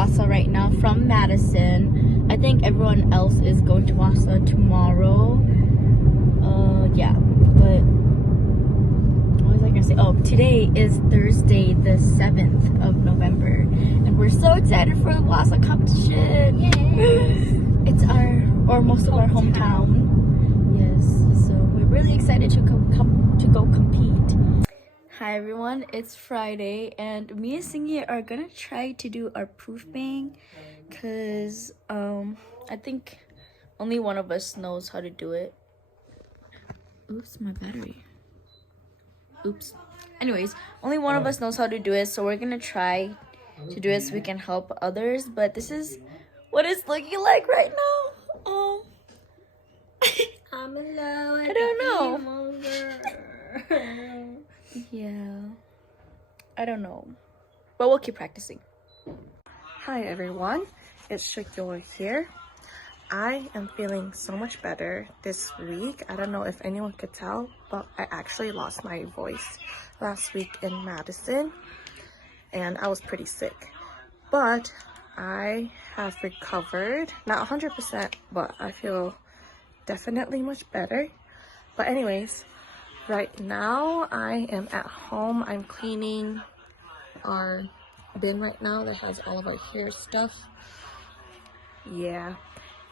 Wausau right now from Madison. I think everyone else is going to Wausau tomorrow. Yeah, but what was I gonna say? Oh, today is Thursday, the 7th of November, and we're so excited for the Wausau competition. Yay! It's or most of our hometown. Yes, so we're really excited to go compete. Hi everyone, it's Friday and me and Singy are gonna try to do our proof bang because I think only one of us knows how to do it. Oops, my battery. Oops. Anyways, only one of us knows how to do it, so we're gonna try to do it so we can help others, but this is what it's looking like right now. I'm in love. I don't know. Yeah, I don't know, but we'll keep practicing. Hi everyone, it's Seev Yuj Yees here. I am feeling so much better this week. I don't know if anyone could tell, but I actually lost my voice last week in Madison and I was pretty sick. But I have recovered, not 100%, but I feel definitely much better. But anyways, right now I am at home. I'm cleaning our bin right now that has all of our hair stuff. Yeah,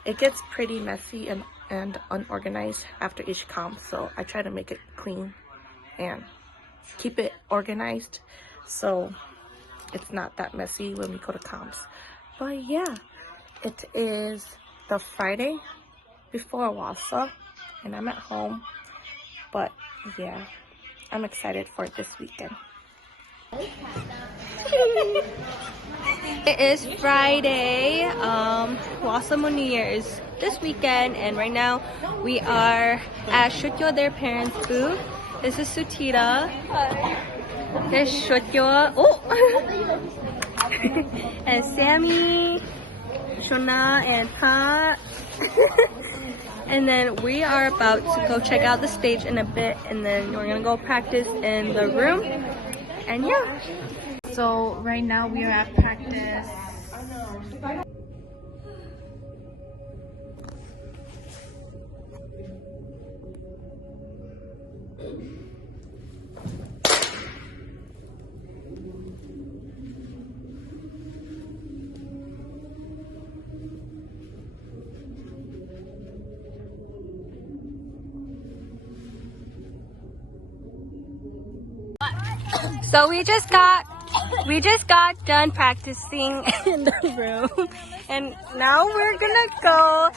it gets pretty messy and unorganized after each comp, so I try to make it clean and keep it organized so it's not that messy when we go to comps. But yeah, it is the Friday before Wausau and I'm at home, but yeah, I'm excited for this weekend. It is Friday. Wausau Hmong New Year is this weekend, and right now we are at Seev Yuj, their parents' booth. This is Suthida. There's Seev Yuj. Oh, and Sammy, Shona, and Pat. And then we are about to go check out the stage in a bit, and then we're gonna go practice in the room. And yeah. So right now we are at practice. So we just got done practicing in the room, and now we're gonna go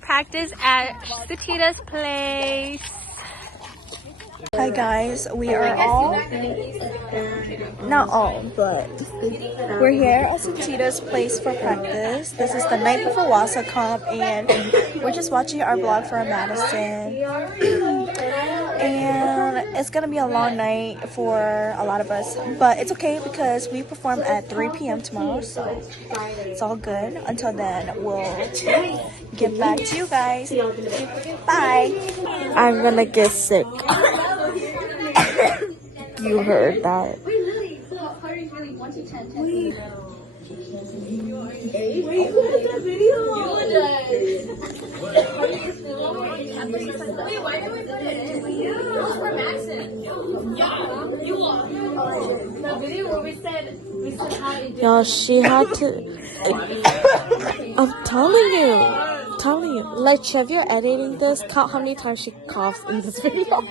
practice at Suthida's place. Hi guys, we are all, not all, but we're here at Suthida's place for practice. This is the night before Wausau comp and we're just watching our vlog for Madison. And it's gonna be a long night for a lot of us, but it's okay because we perform at 3 p.m. tomorrow, so it's all good. Until then, we'll get back to you guys. Bye. I'm gonna get sick. You heard that. Y'all, she had to. I'm telling you. Like, Seev, you're editing this. Count how many times she coughs in this video.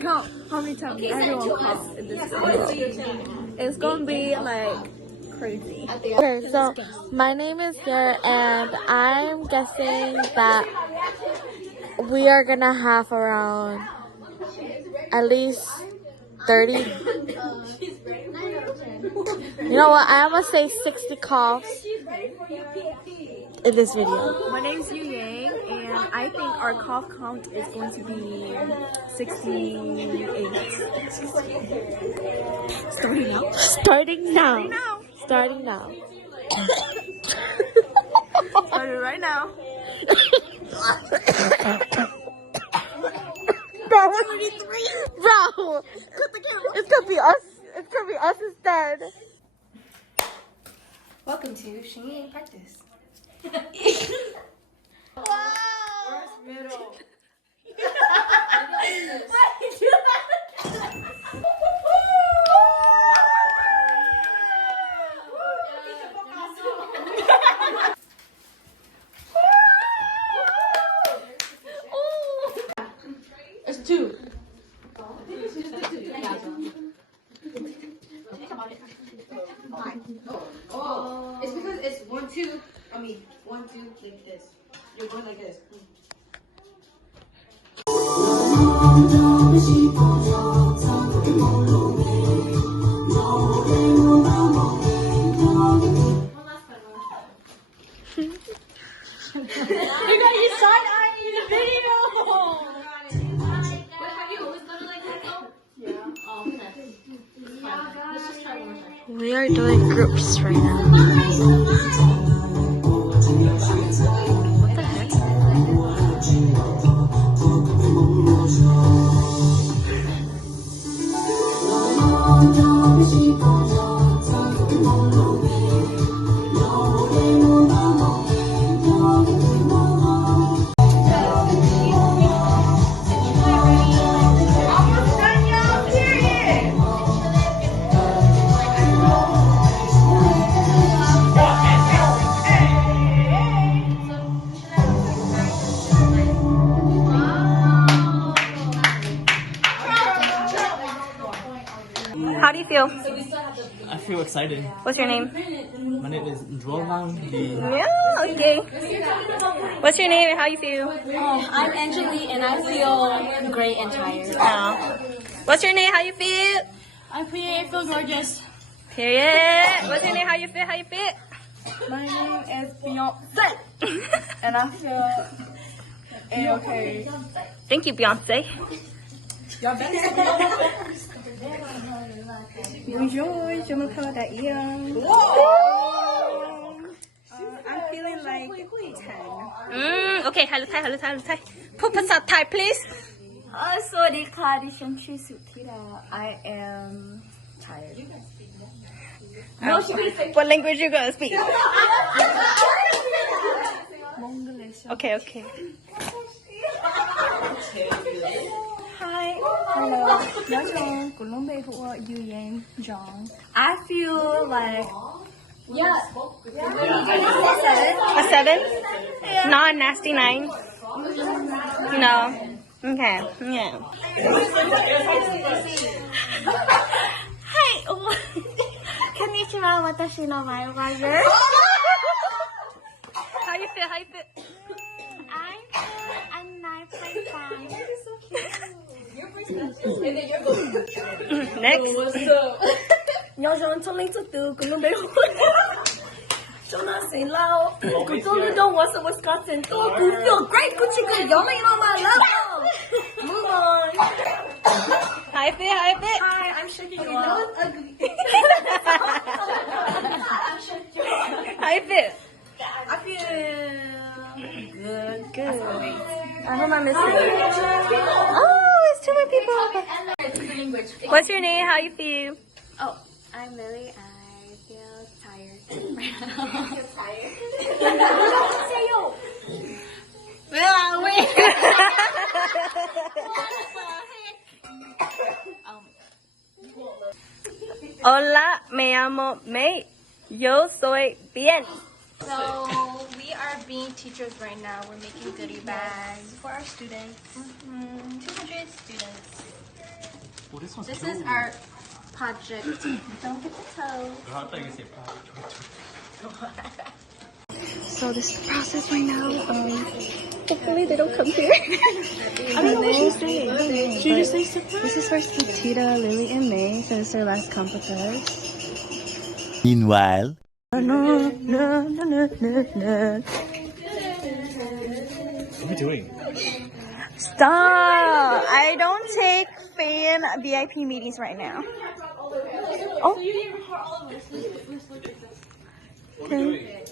Count how many times everyone coughs in this video. It's gonna be like crazy. Okay, so my name is Garrett, and I'm guessing that we are gonna have around at least 30. You know what? I'm gonna say 60 coughs in this video. My name is Seev Yuj Yees, and I think our cough count is going to be 68. Starting now. Starting now. Starting right now. Bro, it's gonna be us. It's gonna be us instead. Welcome to Shingy Practice. First middle. It's two. Oh, it's because it's 1, 2. I mean, 1, 2, like this. You're going like this. You got your side eye in the video. But have you always done it like that though? Yeah. Oh, okay. Let's just try one more time. We are doing groups right now. What the heck? How do you feel? I feel excited. What's your name? My name is Joel. Yeah, okay. What's your name and how you feel? I'm Angelie and I feel great and tired. What's your name? How you feel? I feel gorgeous. Period. What's your name? How you feel? How you feel? My name is Beyonce and I feel A-okay. Thank you, Beyonce. Bonjour, je m'appelle Daia. I'm feeling like 10. Okay, hello Thai. Putภาษา Thai, please. สวัสดีค่ะดิฉันชื่อสุธิดา I am tired. What language you gonna speak? Mongolish. Okay. Hi. Hello. I feel like A 7? Not a nasty 9? No. Okay. Yeah. Hi. Konnichiwa. Watashi no mae wa Yu. How you feel? I feel a 9.5. Next. Nhớ rằng trong linh từ của nó bé chúng nó xin lao của tôi đi đâu was Wisconsin tôi cũng feel great cũng chỉ cần giống như nó mà love move on. How you feel? Hi, I'm shaking you look ugly. I'm shaking you. How you feel? I feel good. I hope I'm missing. Oh, it's too many people. What's your name? How you feel? Oh, I'm Lily. I feel tired. I feel tired. Where are we? Hola, me llamo May. Yo soy bien. So we are being teachers right now. We're making goodie bags for our students. 200 students. Oh, this one's This cool. is our project. Don't get the toe. I thought you said So this is the process right now. Hopefully they don't come here. I don't know what she's doing. She just says surprise. This is for Suthida, Lily, and May. So this is their last comp with us. Meanwhile. No. What are you doing? Stop! I don't take fan VIP meetings right now. Oh. Okay.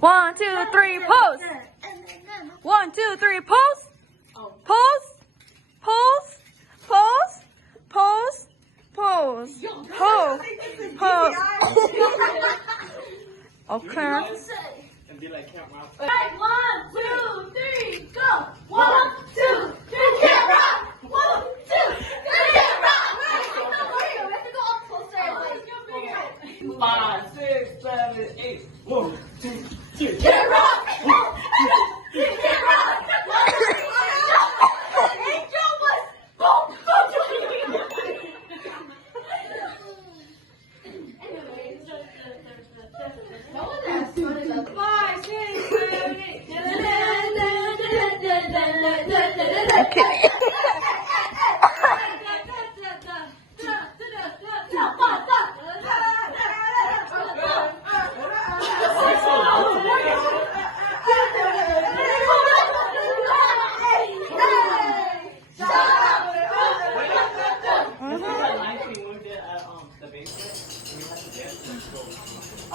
One, two, three, pose! 1, 2, 3, pose! Pose! Pose! Pose! Pose! Pose. Ho. Ho. Okay. And be like, count out. 1, 2, 3, go! 1, 2, 3, get rock! 1, 2, 3, get rock! Don't worry, we have to go up closer. 5, 6, 7, 8. 1, 2, 3. Get rock! 1, 2, 3, get rock! 1, 2, 3, Angel was boom! No one has fun enough. 5, 6, 7, 8. Okay.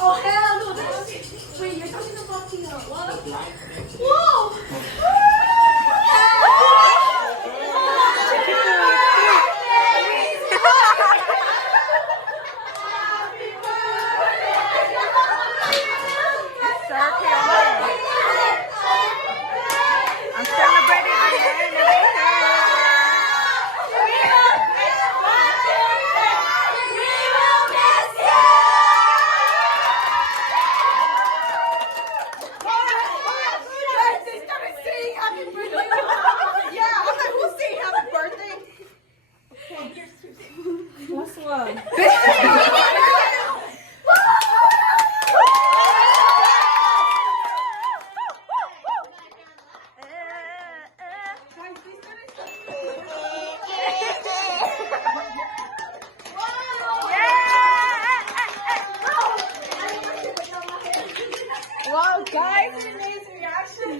Oh hell no! Wait, you're talking about the what? Whoa! I'm celebrating on your Wow, guys, amazing reaction.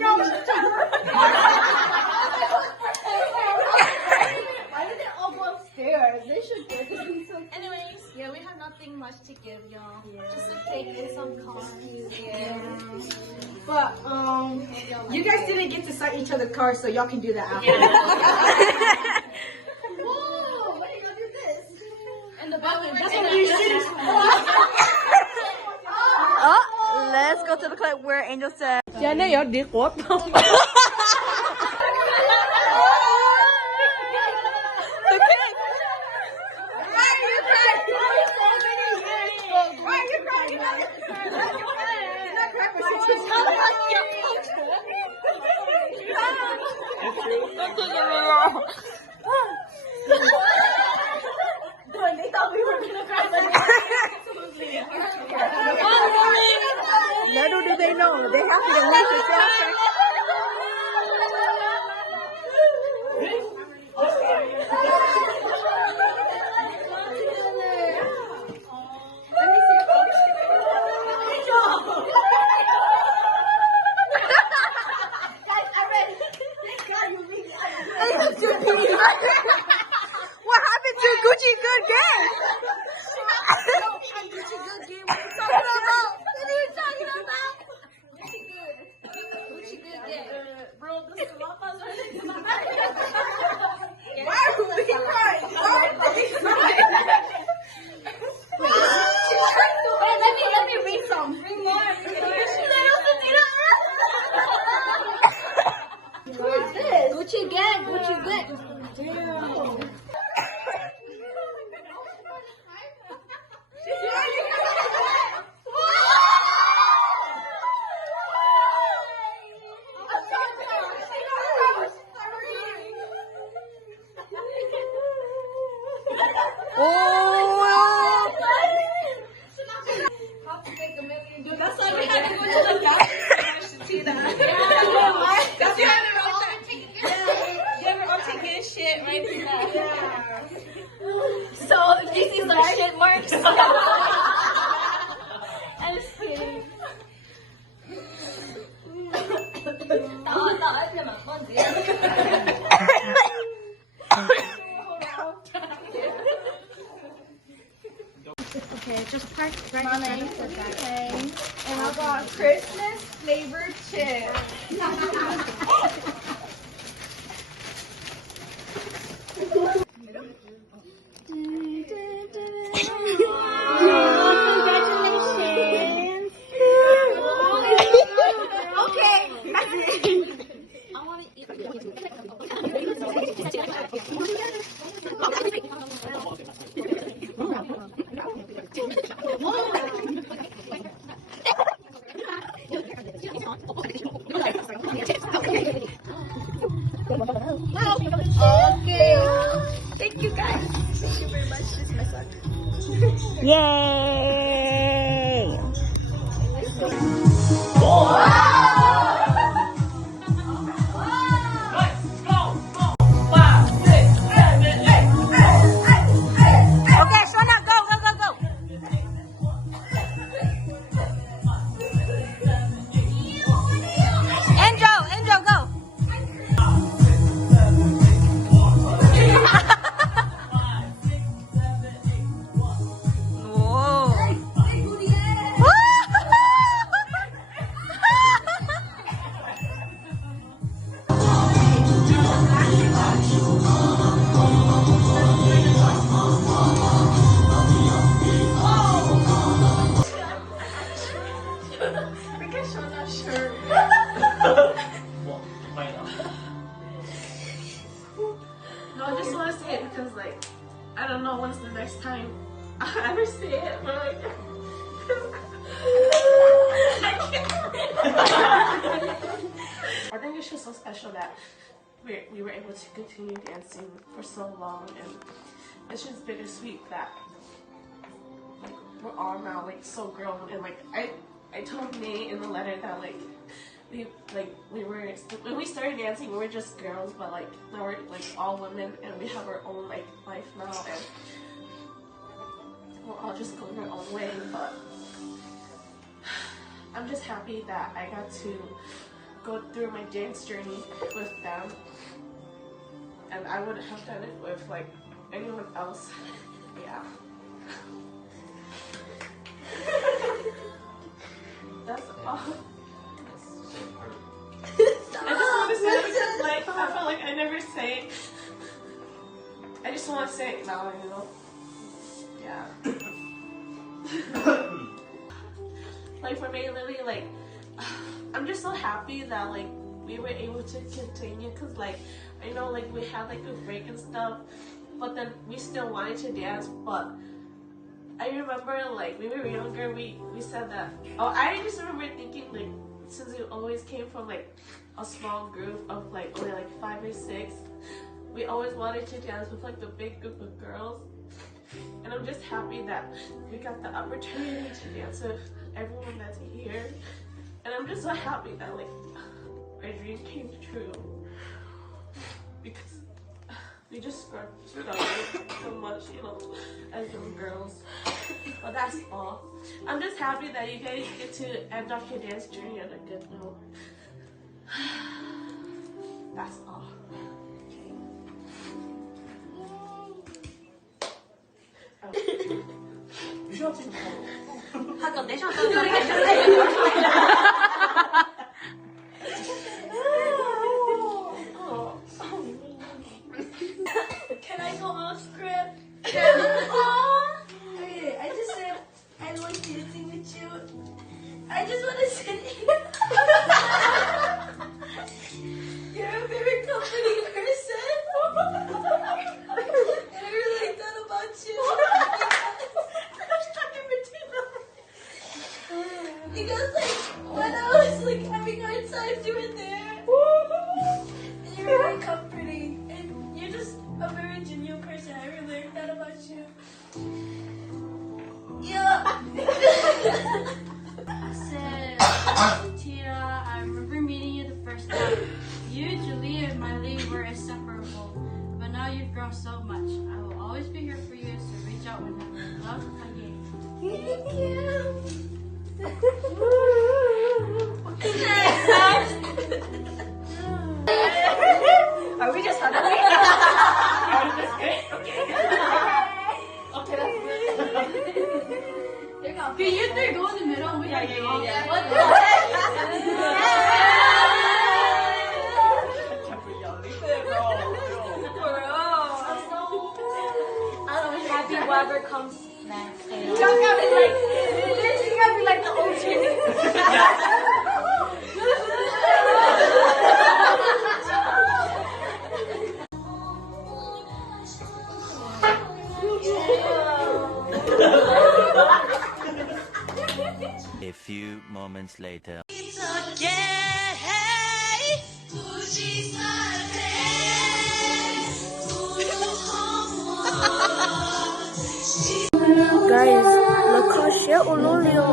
Why did they all go upstairs? They should get this. Anyways, yeah, we have nothing much to give y'all. Just a cake and some cards. Yeah. But you guys didn't get to sign each other's cards, so y'all can do that after. Whoa! Why did you do this? And the bathroom. That's what you should. Oh, let's go to the clip where Angel said, Jenna, your dick what? little do they know, they have to release the soundtrack. What happened to Gucci Good Game? Gucci Good Game, what are you talking about? What are you talking about? Gucci good day. Bro, this is what was Why are we crying? Let me read some. Bring more. Who's this? Gucci gang. Gucci good. Damn. That's why we had to go to the bathroom. Suthida. That's why we're all taking shit right now. So this is like shit marks. I'm just kidding. Okay, just park right next to that. Okay. And I got Christmas flavored chips. Okay. Thank you guys. Thank you very much. This is my son. Yay! Okay, Shona, go, go, go, go. Angel, go. No, I just want to say it because, like, I don't know when's the next time I ever say it, but like, I think it's just so special that we were able to continue dancing for so long, and it's just bittersweet that like we're all now like so grown, and like I told Nate in the letter that like we were when we started dancing we were just girls, but like now we're like all women and we have our own like life now, and we're all just going our own way. But I'm just happy that I got to go through my dance journey with them, and I wouldn't have done it with like anyone else. Yeah. That's all. I just want to say it because like I felt like I never say it. I just want to say it now, you know. Yeah. Like for me, Lily, like I'm just so happy that like we were able to continue, because like I know like we had like a break and stuff, but then we still wanted to dance. But I remember like when we were younger, we said that, I just remember thinking like, since we always came from like a small group of like only like 5 or 6, we always wanted to dance with like the big group of girls. And I'm just happy that we got the opportunity to dance with everyone that's here. And I'm just so happy that like our dream came true, because we just struggled so much, you know, as young girls. But that's all. I'm just happy that you guys get to end off your dance journey on a good note. That's all. Can I go off script? Okay, I just said I like dancing with you. I just want to say you're a very comforting person. And I really like that about you. Because like when I was like having a hard time, you were there. And you're very comforting. And you're just a very genuine person. I really like that about you. Yeah. I said, Suthida, I remember meeting you the first time. You, Julie, and Miley were inseparable, but now you've grown so much. I will always be here for you, so reach out whenever. Love, Huggy. Thank you. Are we just hugging? Can you three go in the middle? We can go. What the Happy whatever comes next. You're gonna be like, literally gonna be like the ocean. A few moments later. Yeah. Guys, look how she ululio.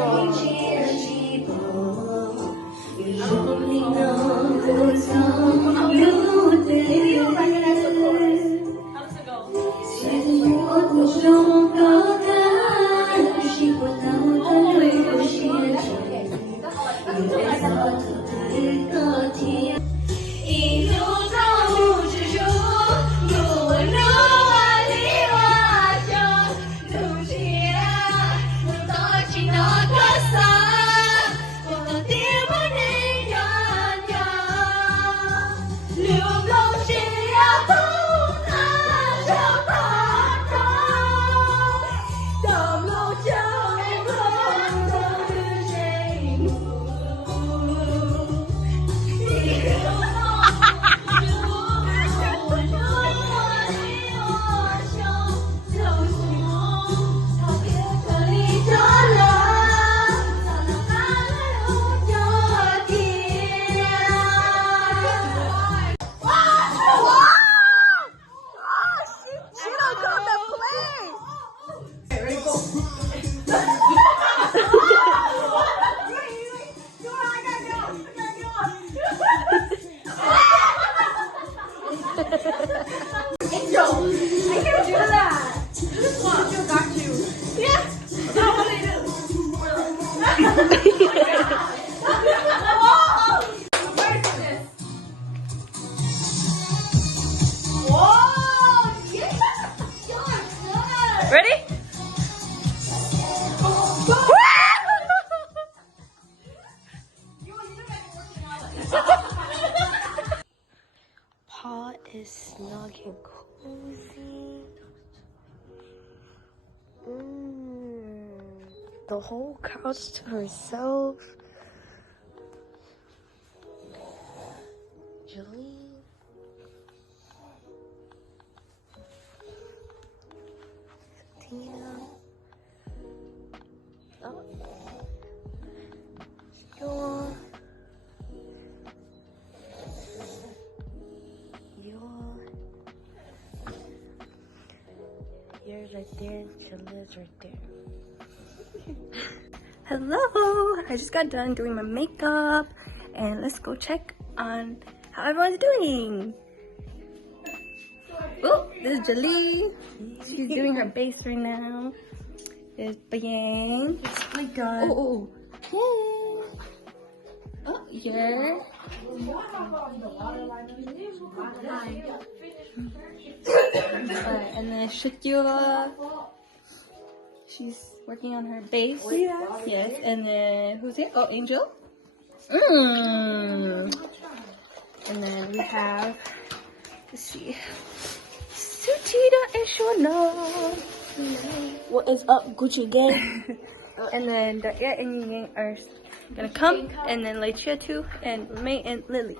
Ready? Pa is snug and cozy. The whole couch to herself. Julie. Suthida. Oh. You're right there, Julia's right there. Hello! I just got done doing my makeup and let's go check on how everyone's doing. Oh, this is Julie. She's doing her base right now. There's Bayang. Oh my god. Oh, oh. Oh, yeah. And then Shukyo. She's working on her base. Yes. And then who's it? Oh, Angel. And then we have, let's see, Suthida and Shona. What is up, Gucci gang? And then Daria and Ying Yang are gonna come, and then Laichia too, and May and Lily.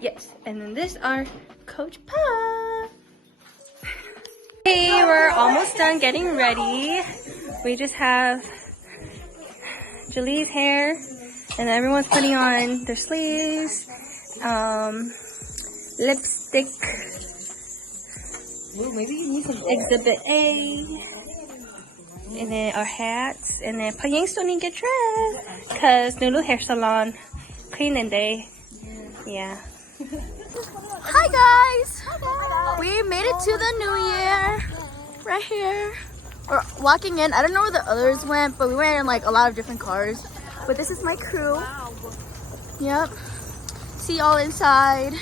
Yes, and then this are Coach Pa. Hey, we're almost done getting ready. We just have Julie's hair, and everyone's putting on their sleeves, lipstick. Ooh, maybe you need some Exhibit A. And then our hats. And then Payang still need to get dressed. Because Nulu Hair Salon, cleaning day. Yeah. Hi guys! We made it to the New Year. Right here. We're walking in. I don't know where the others went, but we went in like a lot of different cars. But this is my crew. Yep. See y'all inside.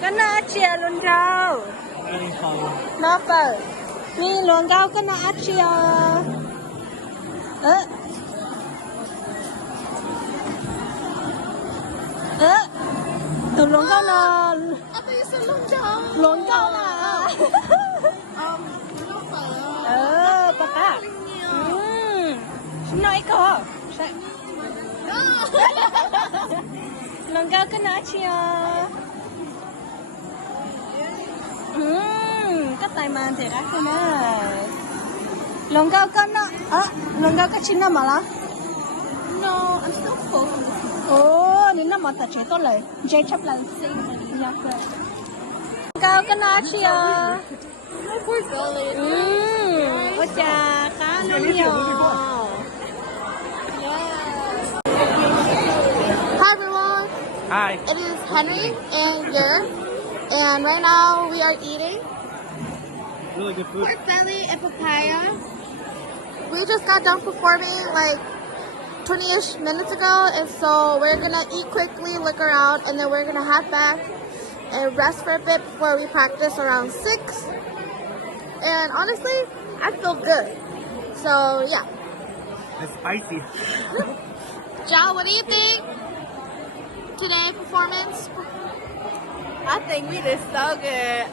Cái nó chia luôn rau. Nó phở. Ni luôn rau cái nó chia. Từ luôn rau nó. I thought you said long down. Luôn rau là. No phở. Bác ạ. ikaw. Longgaw ka na siya. Katay man tira ka na. Longgaw ka na. Longgaw ka china mala? No, I'm still full. Oh, nila mata cheto lai. Jay chap lang sing. Longgaw ka na siya. My poor belly. Ocha, kanon yo. Hi everyone, Hi. it is Henry and Yer, and right now we are eating Really good food. pork belly and papaya. We just got done performing like 20-ish minutes ago, and so we're gonna eat quickly, look around, and then we're gonna head back and rest for a bit before we practice around 6. And honestly, I feel good. So yeah. It's spicy. John, what do you think? Today performance? I think we did so good.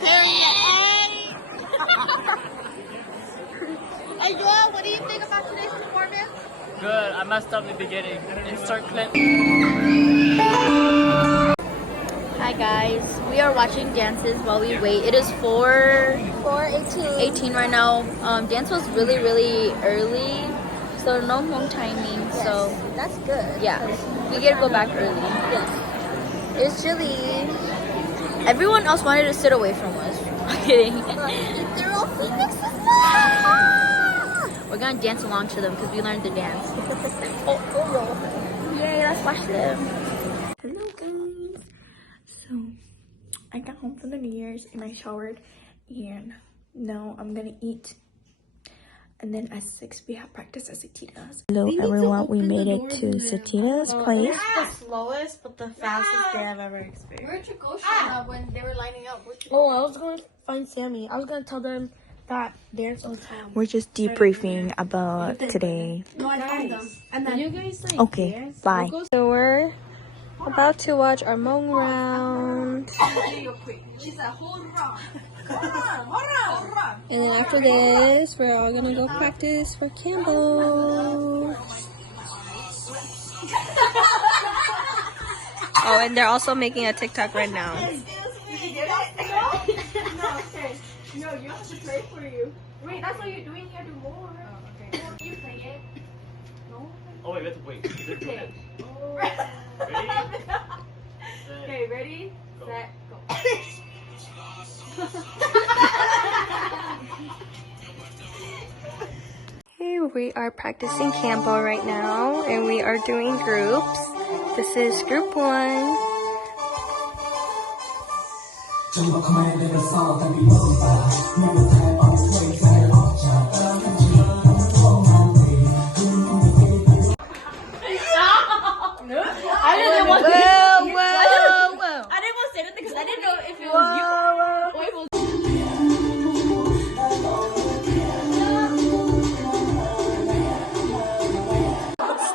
Hey, Joel, what do you think about today's performance? Good. I messed up in the beginning. Insert clip. Hi guys, we are watching dances while we wait. It is 4:18 right now. Dance was really early, so no Hmong timing. So That's good. yeah, we get to go back early. Yes. It's chilly. Everyone else wanted to sit away from us. I'm kidding. They're all phoenixes. We're gonna dance along to them because we learned the dance. Yay, let's watch them. Hello guys. So I got home from the New Year's and I showered, and now I'm gonna eat. And then at 6 we have practice at Suthida's. Hello everyone, we made it to Suthida's place. The slowest but the fastest day I've ever experienced. Where'd you go, when they were lining up? Oh, I was going to find Sammy. I was going to tell them that dance on time. We're just debriefing about today. No, I found them. And then you guys like Okay, bye. So we're about to watch our Hmong round. And then after this, we're all gonna go practice for Campbell. Oh, and they're also making a TikTok right now. No, you have to play for you. Wait, that's what you're doing. You have to do more. Oh, okay. You play it. No. Oh wait, we have to wait. They're doing it. Ready? Okay, ready, set, go. Hey, we are practicing Campbell right now, and we are doing groups. This is group 1. I didn't want to say nothing because I didn't know if it was you or if it was.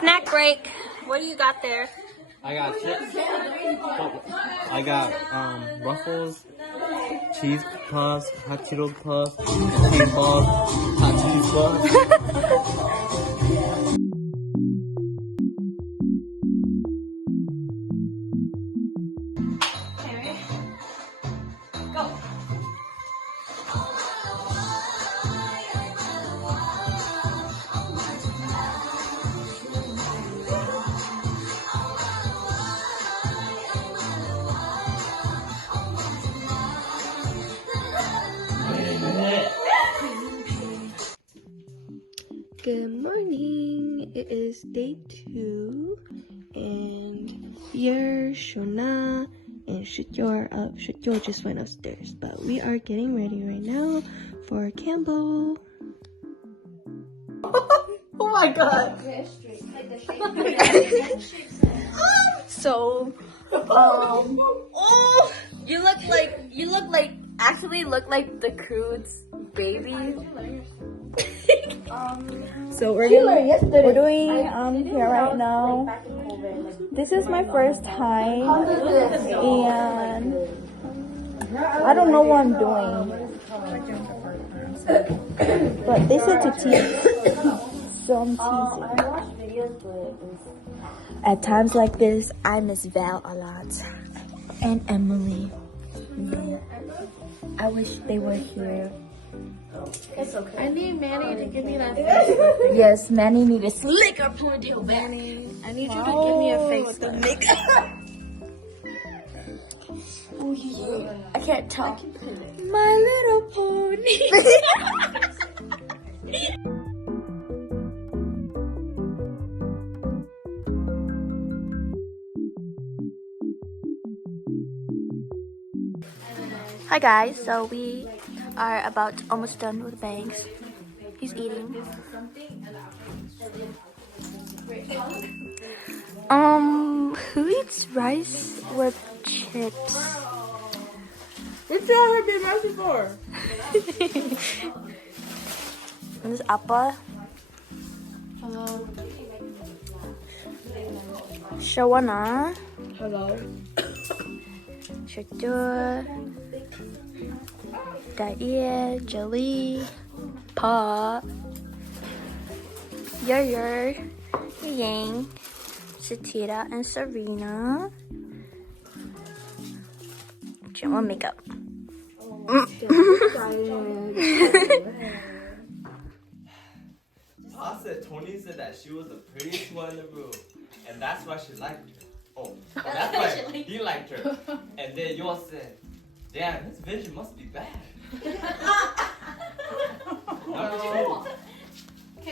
Snack break. What do you got there? I got chips. I got Ruffles, cheese puffs, hot Cheeto puffs, cheese balls, hot cheese balls. Good morning. It is day 2, and Yer, Shona, and Shutyor just went upstairs. But we are getting ready right now for Campbell. Oh my god. So, Oh, you actually look like the Croods baby. so we're doing here right now. This is my first time, and I don't know what I'm doing. But they said to tease, so I'm teasing. videos, but at times like this, I miss Val a lot. And Emily. Yeah. I wish they were here. It's okay. I need Manny to give me that face. Yes, Manny need a slicker ponytail back. I need you to give me a face. The makeup. Oh, yeah. I can't tell. My Little Pony. Hi guys, so we are almost done with bags. He's eating. Who eats rice with chips? What y'all have been messy for? This is Appa. Hello. Shawana. Hello. Shadur. Daia. Jelly. Pa. Yer. Yang. Suthida and Serena. She want makeup. Pa said Tony said that she was the prettiest one in the room, and that's why she liked her. Oh, that's why he liked her. And then yours said, "Damn, this vision must be bad." Number two,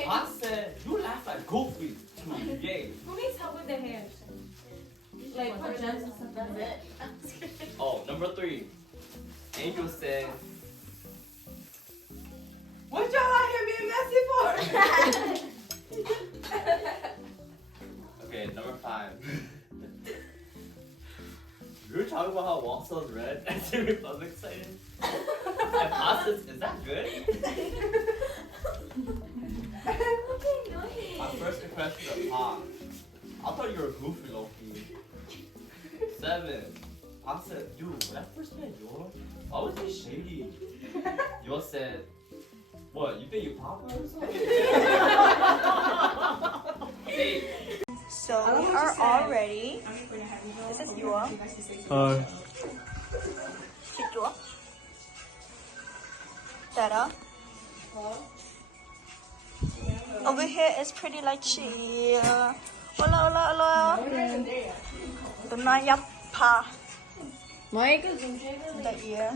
Pa said you laugh like Goofy to Yay. Who needs help with their hair? Like put gems and stuff. That's it. Oh, number three, Angel said, "What y'all out here being messy for?" Okay, number five. We were talking about how Wausau's red and the Republic's excited. And Pa says, "Is that good?" My first impression of Pa. I thought you were goofy, Loki. 7. Pa said, "Dude, when I first met Yor, why was he shady?" Yor said, "What, you think you popular or something?" 8. So we are all ready. This is Yua. Shikjua. Dada. Over here is pretty like chill. Hola, hola, hola. Dunayapa. The ear.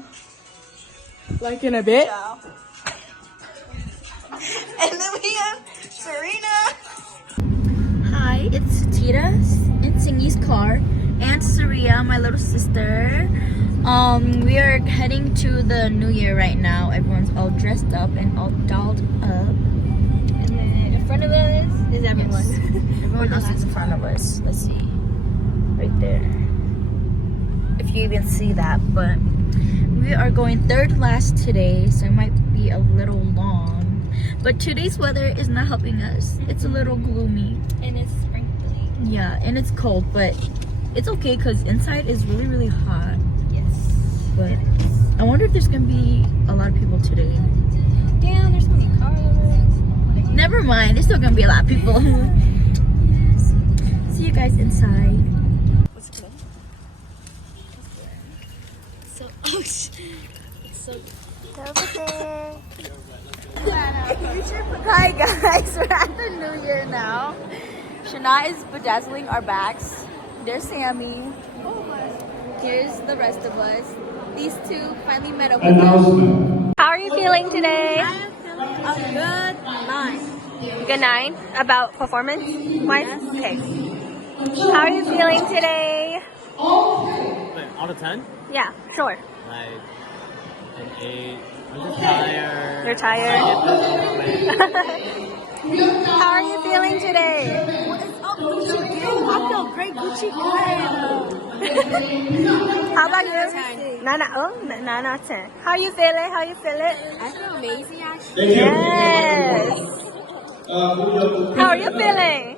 Like in a bit? Ciao. And then we have Serena. Hi, it's Suthida in Singy's car and Saria, my little sister. We are heading to the New Year right now. Everyone's all dressed up and all dolled up. And then in front of us is everyone. Yes. Everyone else is in front of us. Let's see. Right there. If you even see that, but we are going third last today, so it might be a little long. But today's weather is not helping us. It's a little gloomy. And it's sprinkling. Yeah, and it's cold, but it's okay because inside is really, really hot. Yes. But I wonder if there's gonna be a lot of people today. Damn, there's so many cars over. Never mind, there's still gonna be a lot of people. See you guys inside. Hi guys, we're at the New Year now. Shana is bedazzling our backs. There's Sammy. Here's the rest of us. These two finally met up with them. How are you feeling today? I am feeling a good 9. Good 9? About performance? Wise? Okay. How are you feeling today? Out of 10? Yeah, sure. Like an 8. I'm just tired. You're tired? How are you feeling today? I feel great Gucci How about you? 9 out of 10. How you feeling? How you feeling? I feel amazing actually. Yes. How are you feeling?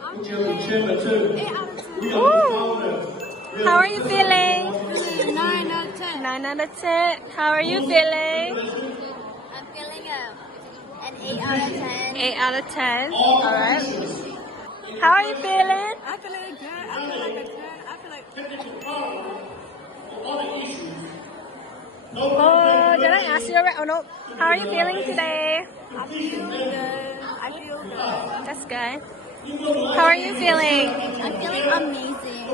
Ooh. How are you feeling? 9 out of 10. 9 out of 10. How are you feeling? I'm feeling an 8 out of 10. 8 out of 10. Alright. How are you feeling? I feel like good. I feel like a 10. I feel like. Oh, did I ask you already? Oh no. How are you feeling today? I feel good. I feel good. That's good. How are you feeling? I'm feeling amazing.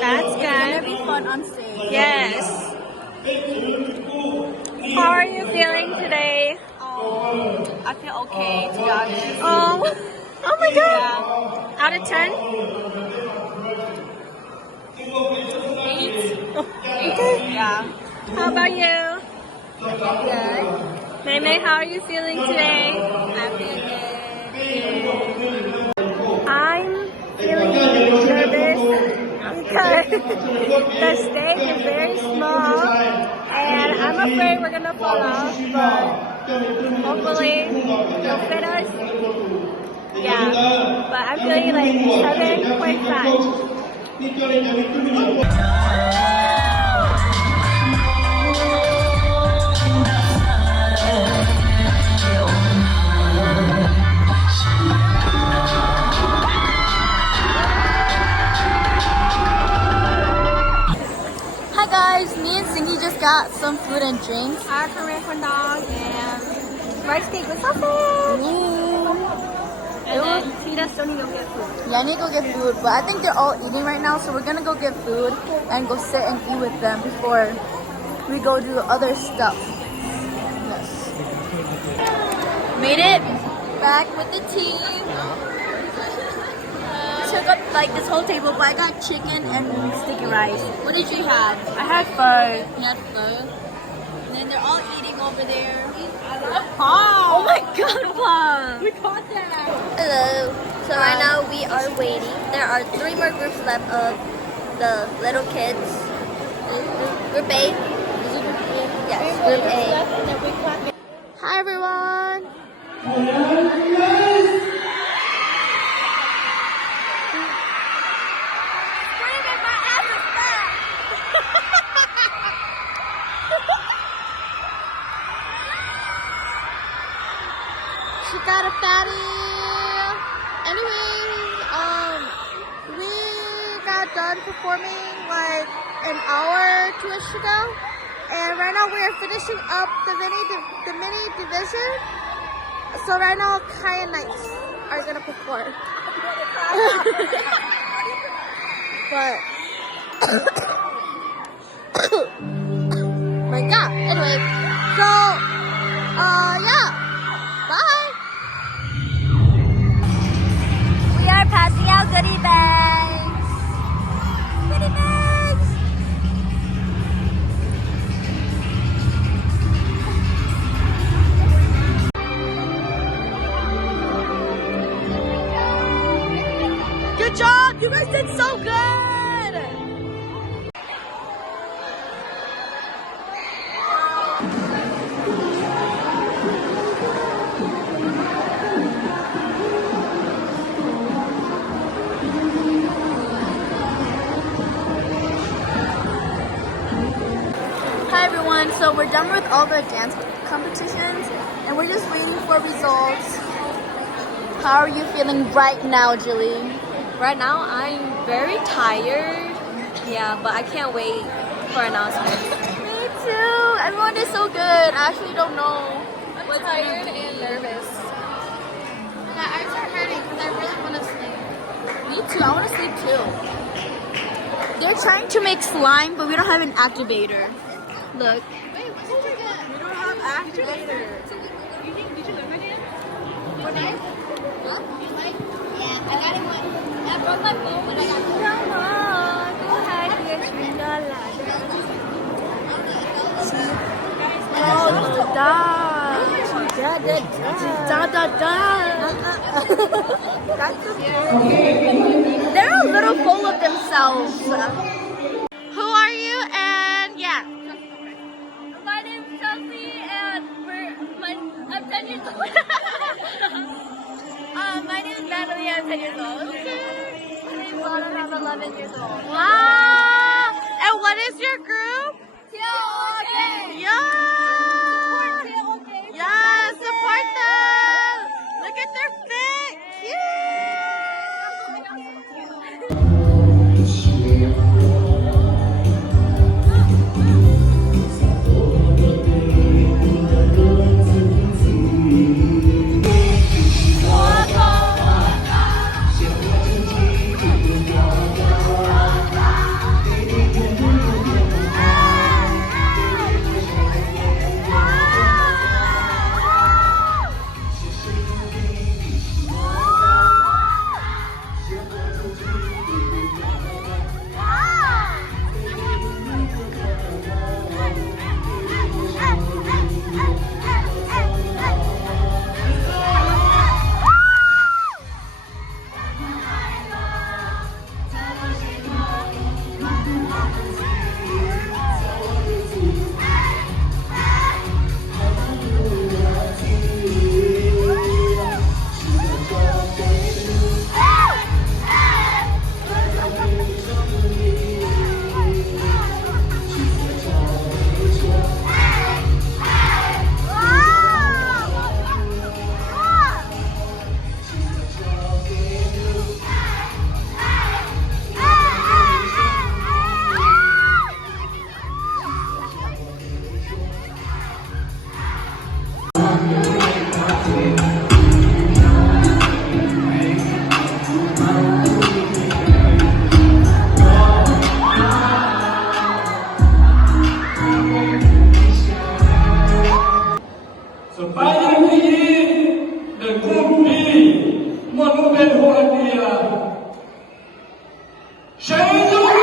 That's It's gonna good. be fun on stage. Yes. How are you feeling today? I feel okay, to be honest. Oh, oh my god. Out of 10? 8. Okay. Yeah. How about you? Good. May, how are you feeling today? I feel good. I'm feeling nervous because the stage is very small and I'm afraid we're gonna fall off, but hopefully they'll fit us. Yeah, but I'm feeling like 7.5. Hi guys, me and Singy just got some food and drinks. Our Korean corn dog and rice cake with sausage. And then Suthida still need to get food. Yeah, I need to go get food, but I think they're all eating right now, so we're gonna go get food and go sit and eat with them before we go do other stuff. Yes. Made it back with the team. Took up like this whole table, but I got chicken and sticky rice. What did you have? I had pho. You had pho. And then they're all eating over there. Oh my god, Mom! we caught that. Hello. So right now we are waiting. There are 3 more groups left of the little kids. Group A. Yes, Group A. Hi everyone. She got a fatty. Anyways, we got done performing like an hour, 2ish ago, and right now we are finishing up the mini division. So right now, Kai and Knights are gonna perform. But my God. Anyway, so yeah. Bye. We are passing out goodie bags. Goodie bags. Good job. You guys did so good. Hi everyone, so we're done with all the dance competitions and we're just waiting for results. How are you feeling right now, Julie? Right now, I'm very tired. Yeah, but I can't wait for announcements. Me too. Everyone is so good. I actually don't know. I'm tired and nervous. My eyes are hurting because I really want to sleep. Me too. I want to sleep too. They're trying to make slime, but we don't have an activator. Look. Wait, what did you get? We don't have activator. Did you learn my dance? What dance? Huh? You like? Yeah, I got it one. I broke my phone when I got it. Come on, go ahead, get your dollar. Oh, That's okay. they're a little full of themselves. Who are you? And yeah. My name's Chelsea and I'm 10 years old. My name is Natalie, I'm 10 years old. My name is Lana, I'm 11 years old. Wow. And what is your group? Okay. Yeah. Yeah, support them. Look at their fit. Cute. 天换地了，谁就